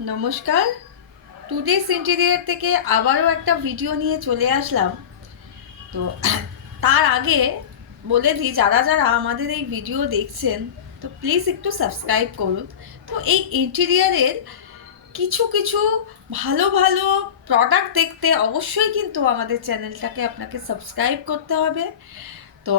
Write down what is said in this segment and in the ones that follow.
নমস্কার। Today's interior থেকে আবারও একটা ভিডিও নিয়ে চলে আসলাম। তো তার আগে বলে দিই, যারা যারা আমাদের এই ভিডিও দেখছেন তো প্লিজ একটু সাবস্ক্রাইব করুন। তো এই ইন্টেরিয়ারের কিছু কিছু ভালো ভালো প্রোডাক্ট দেখতে অবশ্যই কিন্তু আমাদের চ্যানেলটাকে আপনাকে সাবস্ক্রাইব করতে হবে। তো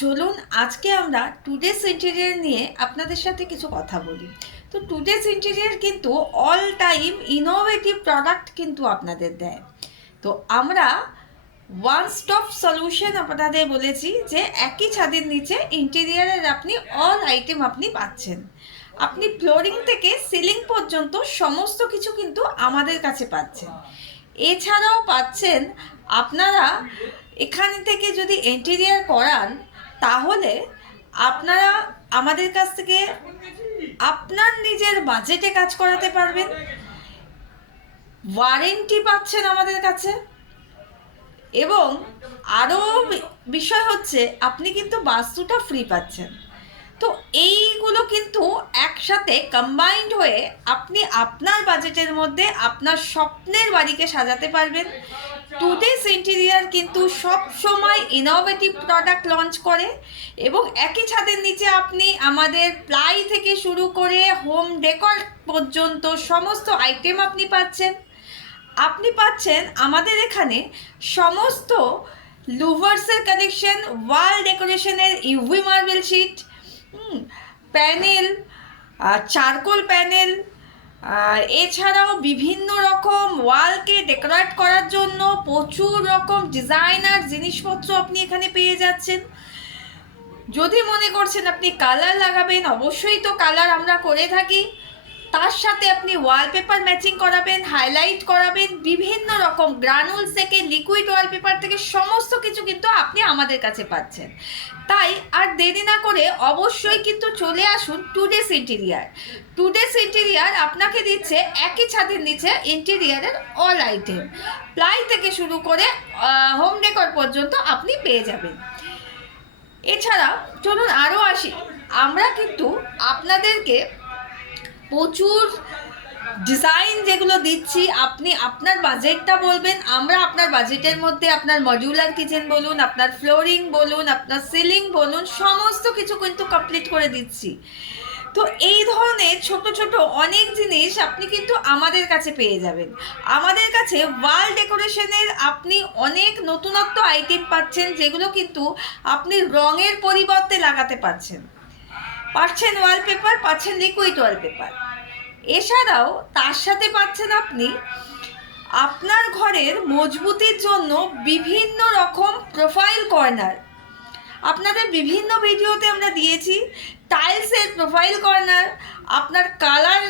চলুন আজকে আমরা টুডেস ইন্টেরিয়ার নিয়ে আপনাদের সাথে কিছু কথা বলি। তো টুডেস ইন্টেরিয়ার কিন্তু অল টাইম ইনোভেটিভ প্রোডাক্ট কিন্তু আপনাদের দেয়। তো আমরা ওয়ান স্টপ সলিউশন আপনাদের বলেছি যে একই ছাদের নিচে ইন্টেরিয়ারের আপনি অল আইটেম আপনি পাচ্ছেন। আপনি ফ্লোরিং থেকে সিলিং পর্যন্ত সমস্ত কিছু কিন্তু আমাদের কাছে পাচ্ছেন। এছাড়াও পাচ্ছেন আপনারা এখান থেকে যদি ইন্টেরিয়ার করান তাহলে আপনারা আমাদের কাছ থেকে আপনার নিজের বাজেটে কাজ করাতে পারবেন। ওয়ারেন্টি পাচ্ছেন আমাদের কাছে, এবং আরও বিষয় হচ্ছে আপনি কিন্তু বাস্তুটা ফ্রি পাচ্ছেন। তো এইগুলো কিন্তু একসাথে কম্বাইন্ড হয়ে আপনি আপনার বাজেটের মধ্যে আপনার স্বপ্নের বাড়িকে সাজাতে পারবেন। টুডেস ইন্টেরিয়ার কিন্তু সব সময় ইনোভেটিভ প্রোডাক্ট লঞ্চ করে, এবং একই ছাদের নিচে আপনি আমাদের প্লাই থেকে শুরু করে হোম ডেকর পর্যন্ত সমস্ত আইটেম আপনি পাচ্ছেন। আপনি পাচ্ছেন আমাদের এখানে সমস্ত লুভার্সের কালেকশন, ওয়াল ডেকোরেশনের UV marble sheet, panel, charcoal panel, এছাড়াও বিভিন্ন রকম ওয়ালকে ডেকোরেট করার জন্য প্রচুর রকম ডিজাইনার জিনিসপত্র আপনি এখানে পেয়ে যাচ্ছেন। যদি মনে করছেন আপনি কালার লাগাবেন, অবশ্যই তো কালার আমরা করে থাকি। তার সাথে আপনি ওয়ালপেপার ম্যাচিং করাবেন, হাইলাইট করাবেন, বিভিন্ন রকম গ্রানুলস থেকে লিকুইড ওয়ালপেপার থেকে সমস্ত কিছু কিন্তু আপনি আমাদের কাছে পাচ্ছেন। তাই আর দেরি না করে অবশ্যই কিন্তু চলে আসুন টুডেস ইন্টেরিয়ার। টুডেস ইন্টেরিয়ার আপনাকে দিচ্ছে একই ছাদের নিচে ইন্টেরিয়ারের অল আইটেম, প্লাই থেকে শুরু করে হোম ডেকর পর্যন্ত আপনি পেয়ে যাবেন। এছাড়া চলুন আরও আসি, আমরা কিন্তু আপনাদেরকে প্রচুর ডিজাইন যেগুলো দিচ্ছি, আপনি আপনার বাজেটটা বলবেন, আমরা আপনার বাজেটের মধ্যে আপনার মডিউলার কিচেন বলুন, আপনার ফ্লোরিং বলুন, আপনার সিলিং বলুন, সমস্ত কিছু কিন্তু কমপ্লিট করে দিচ্ছি। তো এই ধরনের ছোট ছোট অনেক জিনিস আপনি কিন্তু আমাদের কাছে পেয়ে যাবেন। আমাদের কাছে ওয়াল ডেকোরেশনের আপনি অনেক নতুনত্ব আইটেম পাচ্ছেন, যেগুলো কিন্তু আপনি রঙের পরিবর্তে লাগাতে পারছেন। ওয়ালপেপার, পাচ্ছেন লিকুইড ওয়ালপেপার। এছাড়াও তার সাথে পাচ্ছেন আপনি আপনার ঘরের মজবুতির জন্য বিভিন্ন রকম প্রোফাইল কর্নার। আপনাদের বিভিন্ন ভিডিওতে আমরা দিয়েছি টাইলসের প্রোফাইল কর্নার। আপনার কালার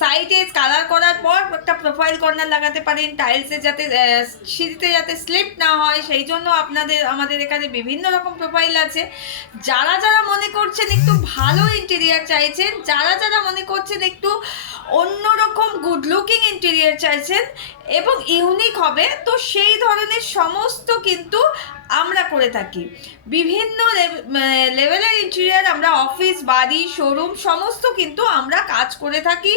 সাইডে কালার করার পর একটা প্রোফাইল কর্নার লাগাতে পারেন, টাইলসে যাতে সিঁড়িতে যাতে স্লিপ না হয় সেই জন্য আমাদের এখানে বিভিন্ন রকম প্রোফাইল আছে। যারা যারা মনে করছেন একটু ভালো ইন্টেরিয়ার চাইছেন, যারা যারা মনে করছেন একটু অন্যরকম গুড লুকিং ইন্টেরিয়ার চাইছেন এবং ইউনিক হবে, তো সেই ধরনের সমস্ত কিন্তু আমরা করে থাকি। বিভিন্ন লেভেলের ইন্টেরিয়ার আমরা অফিস, বাড়ি, শোরুম সমস্ত কিন্তু আমরা কাজ করে থাকি।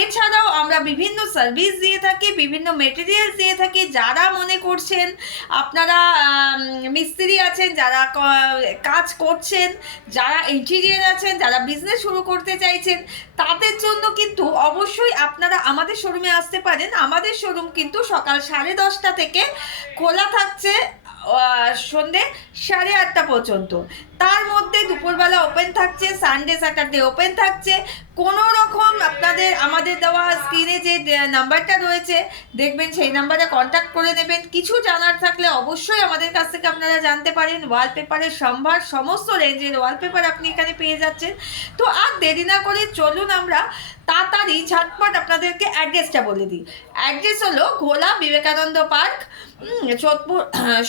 এছাড়াও আমরা বিভিন্ন সার্ভিস দিয়ে থাকি, বিভিন্ন মেটেরিয়ালস দিয়ে থাকি। যারা মনে করছেন আপনারা মিস্ত্রি আছেন, যারা কাজ করছেন, যারা ইন্টেরিয়ার আছেন, যারা বিজনেস শুরু করতে চাইছেন, তাদের জন্য কিন্তু অবশ্যই আপনারা আমাদের শোরুমে আসতে পারেন। আমাদের শোরুম কিন্তু সকাল 10:30 থেকে খোলা থাকছে সন্ধ্যে 8:30 পর্যন্ত। তার মধ্যে দুপুরবেলা ওপেন থাকছে, সানডে স্যাটারডে ওপেন থাকছে। কোনো রকম আপনাদের আমাদের দেওয়া স্ক্রিনে যে নাম্বারটা রয়েছে দেখবেন, সেই নাম্বারে কন্ট্যাক্ট করে নেবেন। কিছু জানার থাকলে অবশ্যই আমাদের কাছ থেকে আপনারা জানতে পারেন। ওয়ালপেপারের সম্ভার, সমস্ত রেঞ্জের ওয়ালপেপার আপনি এখানে পেয়ে যাচ্ছেন। তো আর দেরি না করে চলুন আমরা তাড়াতাড়ি ঝটপট আপনাদেরকে অ্যাড্রেসটা বলে দিই। অ্যাড্রেস হলো ঘোলা বিবেকানন্দ পার্ক,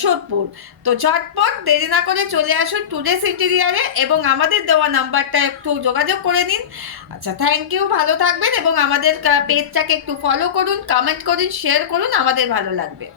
সোদপুর। তো ঝটপট দেরি না করে চলে আসুন টুডেস ইন্টেরিয়ারে, এবং আমাদের দেওয়া নাম্বারটা একটু যোগাযোগ করে নিন। আচ্ছা, থ্যাংক ইউ, ভালো থাকবেন, এবং আমাদের পেজটাকে একটু ফলো করুন, কমেন্ট করুন, শেয়ার করুন, আমাদের ভালো লাগবে।